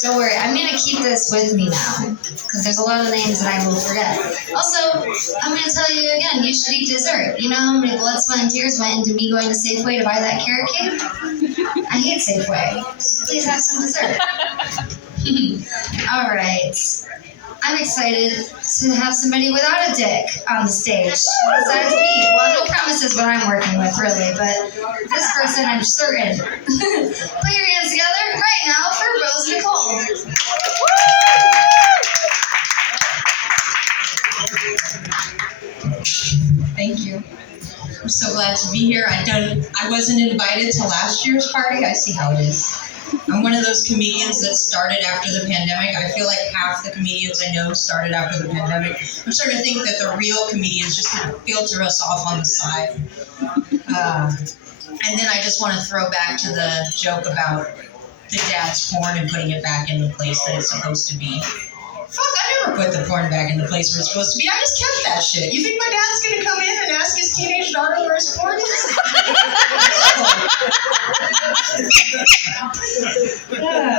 Don't worry, I'm gonna keep this with me now, because there's a lot of names that I will forget. Also, I'm gonna tell you again, you should eat dessert. You know how many blood, sweat, and tears went into me going to Safeway to buy that carrot cake? I hate Safeway, so please have some dessert. Alright. I'm excited to have somebody without a dick on the stage. Besides me. Well, no promises what I'm working with, really, but this person I'm certain. Put your hands together right now for Rose Nicole. Thank you. I'm so glad to be here. I wasn't invited to last year's party. I see how it is. I'm one of those comedians that started after the pandemic. I feel like half the comedians I know started after the pandemic. I'm starting to think that the real comedians just kind of filter us off on the side. And then I just want to throw back to the joke about the dad's porn and putting it back in the place that it's supposed to be. Fuck, I never put the porn back in the place where it's supposed to be. I just kept that shit. You think my dad's gonna come in and ask his teenage daughter where his porn is?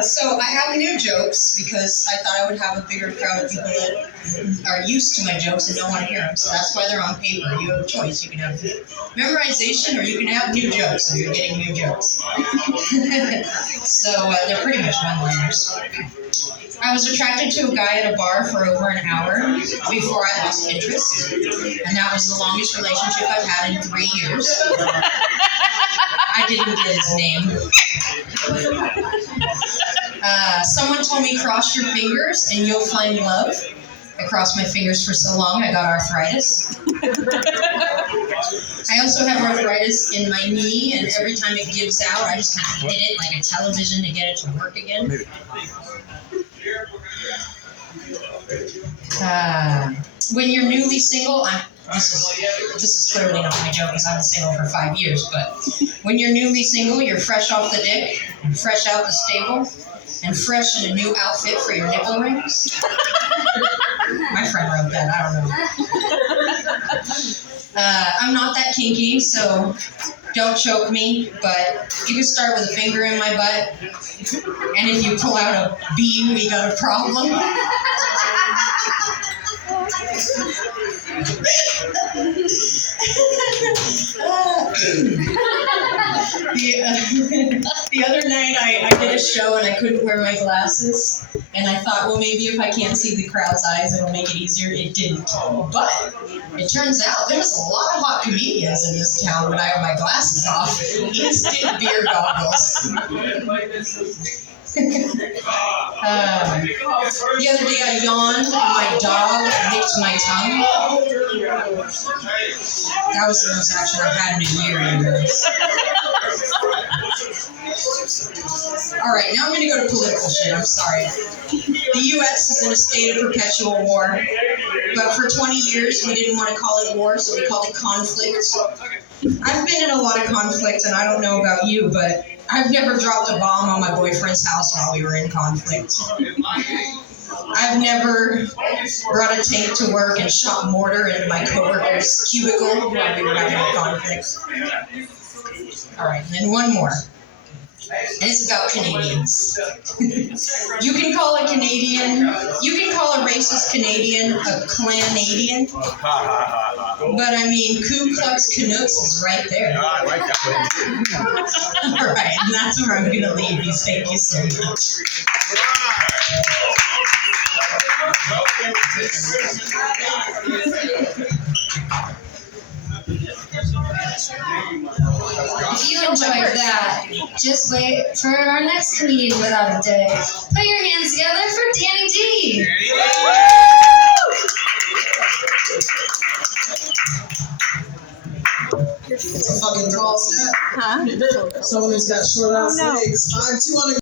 So I have new jokes because I thought I would have a bigger crowd of people that are used to my jokes and don't want to hear them. So that's why they're on paper. You have a choice. You can have memorization or you can have new jokes. So you're getting new jokes. So they're pretty much one-liners. I was attracted to a guy at a bar for over an hour before I lost interest, and that was the longest relationship I've had in 3 years. I didn't get his name. Someone told me cross your fingers and you'll find love. I crossed my fingers for so long I got arthritis. I also have arthritis in my knee, and every time it gives out, I just kind of hit it like a television to get it to work again. When you're newly single, this is clearly not my joke because I've been single for 5 years, but when you're newly single, you're fresh off the dick, and fresh out the stable, and fresh in a new outfit for your nipple rings. My friend wrote that, I don't know. I'm not that kinky, so don't choke me, but you can start with a finger in my butt, and if you pull out a beam, we got a problem. The other night I did a show and I couldn't wear my glasses, and I thought, well, maybe if I can't see the crowd's eyes it'll make it easier. It didn't. But it turns out there was a lot of hot comedians in this town when I had my glasses off. Instant beer goggles. The other day I yawned and my dog licked my tongue. That was the most action I've had in a year, you guys. Alright, now I'm going to go to political shit, I'm sorry. The U.S. is in a state of perpetual war, but for 20 years we didn't want to call it war, so we called it conflict. I've been in a lot of conflict, and I don't know about you, but I've never dropped a bomb on my boyfriend's house while we were in conflict. I've never brought a tank to work and shot mortar into my coworker's cubicle while we were having a conflict. Alright, and one more. And it's about Canadians. You can call a racist Canadian a Clanadian. But I mean, Ku Klux Canucks is right there. I like that one. Alright, and that's where I'm going to leave you. Thank you so much. If you enjoyed that, just wait for our next comedian without a dick. Put your hands together for Danny D. It's a fucking tall step. Huh? Someone who's got short ass legs. 5'2" on a